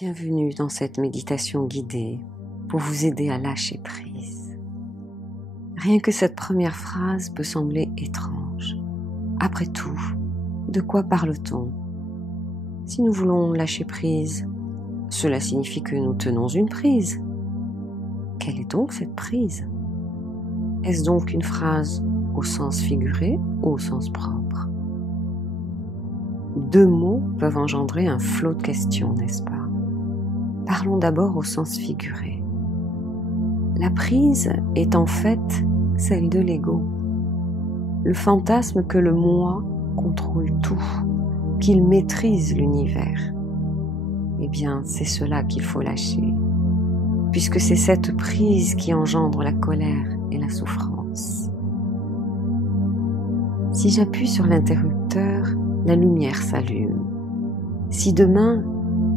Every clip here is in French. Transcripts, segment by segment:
Bienvenue dans cette méditation guidée pour vous aider à lâcher prise. Rien que cette première phrase peut sembler étrange. Après tout, de quoi parle-t-on? Si nous voulons lâcher prise, cela signifie que nous tenons une prise. Quelle est donc cette prise? Est-ce donc une phrase au sens figuré ou au sens propre? Deux mots peuvent engendrer un flot de questions, n'est-ce pas? Parlons d'abord au sens figuré. La prise est en fait celle de l'ego, le fantasme que le moi contrôle tout, qu'il maîtrise l'univers. Eh bien, c'est cela qu'il faut lâcher, puisque c'est cette prise qui engendre la colère et la souffrance. Si j'appuie sur l'interrupteur, la lumière s'allume. Si demain,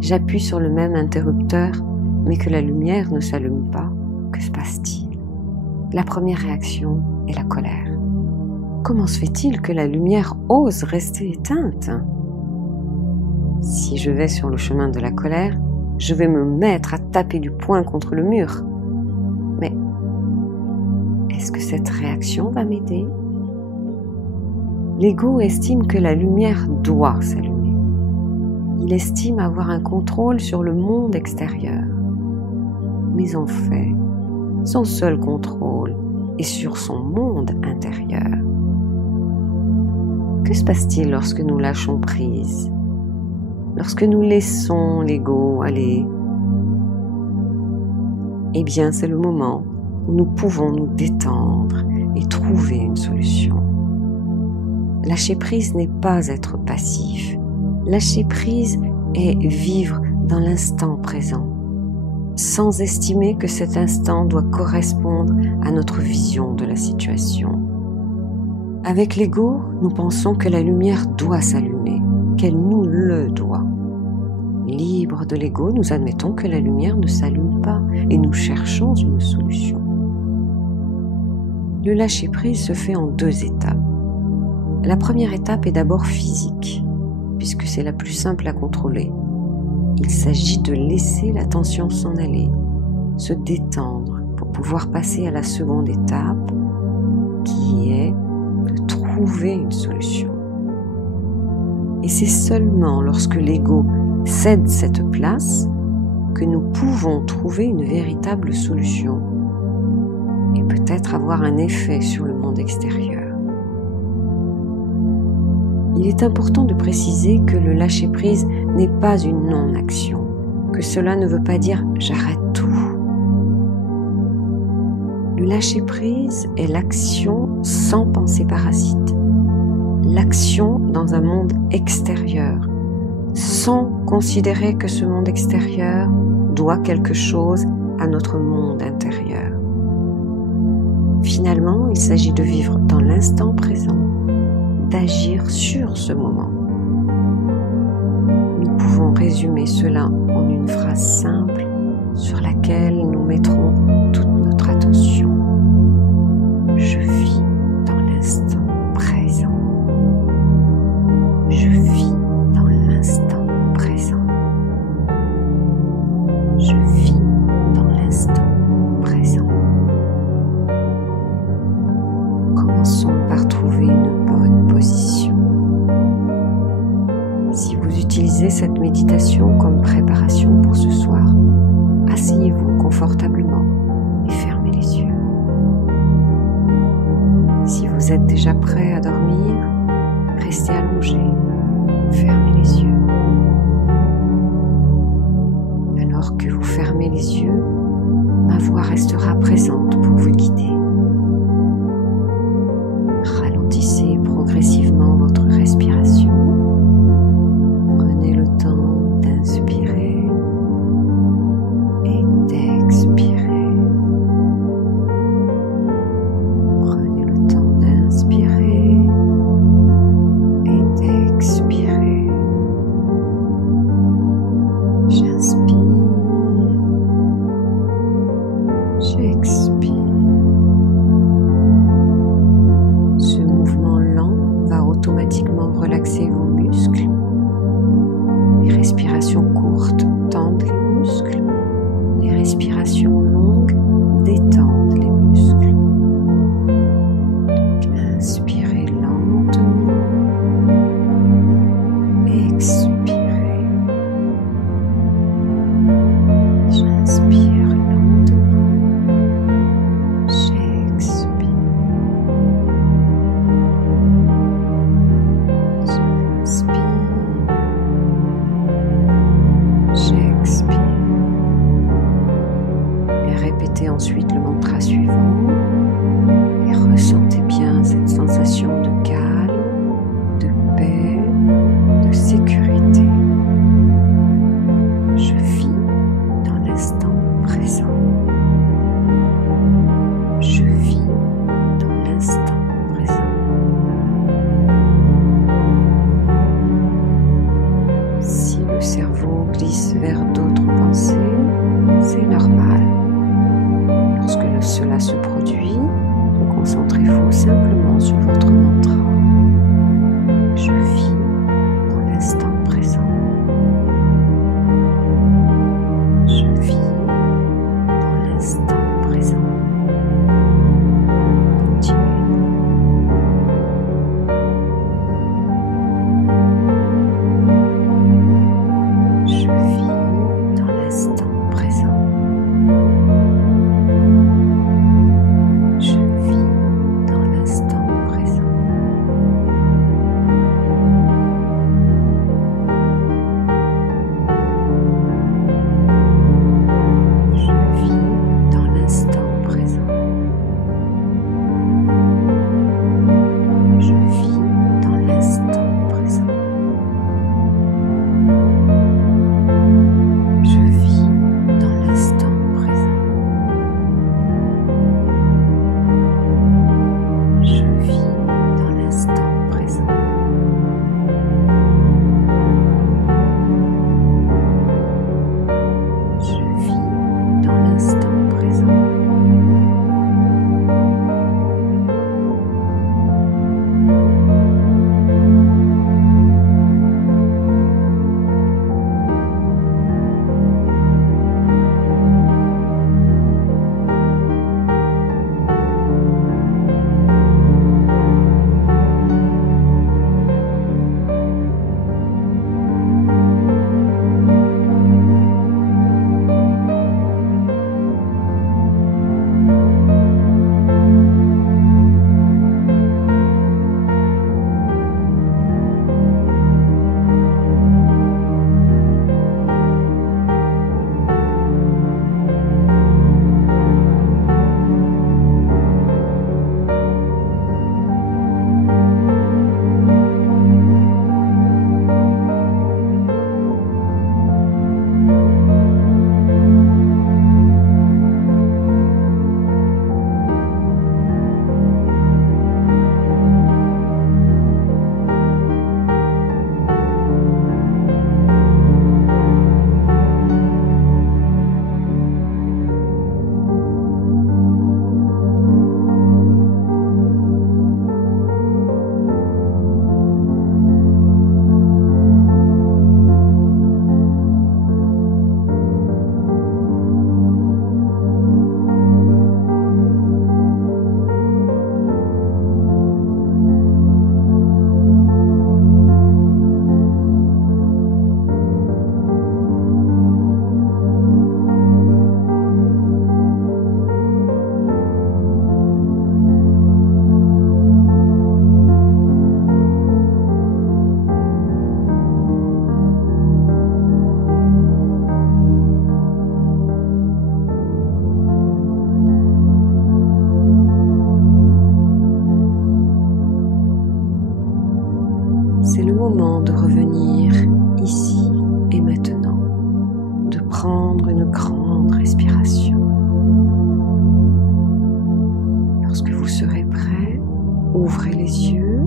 j'appuie sur le même interrupteur, mais que la lumière ne s'allume pas, que se passe-t-il? La première réaction est la colère. Comment se fait-il que la lumière ose rester éteinte? Si je vais sur le chemin de la colère, je vais me mettre à taper du poing contre le mur. Mais est-ce que cette réaction va m'aider? L'ego estime que la lumière doit s'allumer. Il estime avoir un contrôle sur le monde extérieur. Mais en fait, son seul contrôle est sur son monde intérieur. Que se passe-t-il lorsque nous lâchons prise? Lorsque nous laissons l'ego aller? Eh bien, c'est le moment où nous pouvons nous détendre et trouver une solution. Lâcher prise n'est pas être passif. Lâcher prise est vivre dans l'instant présent, sans estimer que cet instant doit correspondre à notre vision de la situation. Avec l'ego, nous pensons que la lumière doit s'allumer, qu'elle nous le doit. Libres de l'ego, nous admettons que la lumière ne s'allume pas et nous cherchons une solution. Le lâcher prise se fait en deux étapes. La première étape est d'abord physique, puisque c'est la plus simple à contrôler. Il s'agit de laisser la tension s'en aller, se détendre pour pouvoir passer à la seconde étape, qui est de trouver une solution. Et c'est seulement lorsque l'ego cède cette place que nous pouvons trouver une véritable solution et peut-être avoir un effet sur le monde extérieur. Il est important de préciser que le lâcher-prise n'est pas une non-action, que cela ne veut pas dire « j'arrête tout ». Le lâcher-prise est l'action sans pensée parasite, l'action dans un monde extérieur, sans considérer que ce monde extérieur doit quelque chose à notre monde intérieur. Finalement, il s'agit de vivre dans l'instant présent, d'agir sur ce moment. Nous pouvons résumer cela en une phrase simple sur laquelle nous mettrons toute notre attention. Je vis dans l'instant présent. Je vis dans l'instant présent. Je vis dans l'instant présent. Commençons par trouver une bonne position. Si vous utilisez cette méditation comme préparation pour ce soir, asseyez-vous confortablement et fermez les yeux. Si vous êtes déjà prêt à dormir, restez allongé, fermez les yeux. Alors que vous fermez les yeux, ma voix restera présente pour vous guider. Ralentissez progressivement votre respiration. Prenez le temps d'inspirer et d'expirer. Prenez le temps d'inspirer et d'expirer. J'inspire, j'expire. Ce mouvement lent va automatiquement relaxer vos muscles. Les respirations courtes tendent Inspire lentement. J'expire. J'inspire. J'expire. Et répétez ensuite le mantra suivant. Et ressentez bien cette sensation de calme, de paix, de sécurité. Je vis dans l'instant présent. Je vis dans l'instant présent. Si le cerveau glisse vers d'autres pensées, c'est normal. Lorsque cela se produit, concentrez-vous simplement sur votre mantra. Je vis dans l'instant présent. Je vis dans l'instant présent. Continuez. Je vis dans l'instant présent. C'est le moment de revenir ici et maintenant, de prendre une grande respiration. Lorsque vous serez prêt, ouvrez les yeux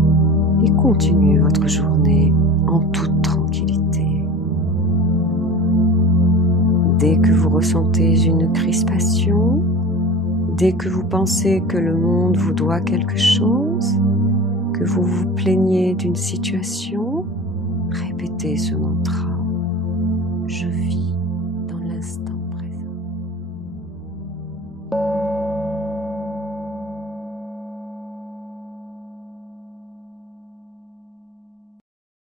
et continuez votre journée en toute tranquillité. Dès que vous ressentez une crispation, dès que vous pensez que le monde vous doit quelque chose, que vous vous plaignez d'une situation, répétez ce mantra. Je vis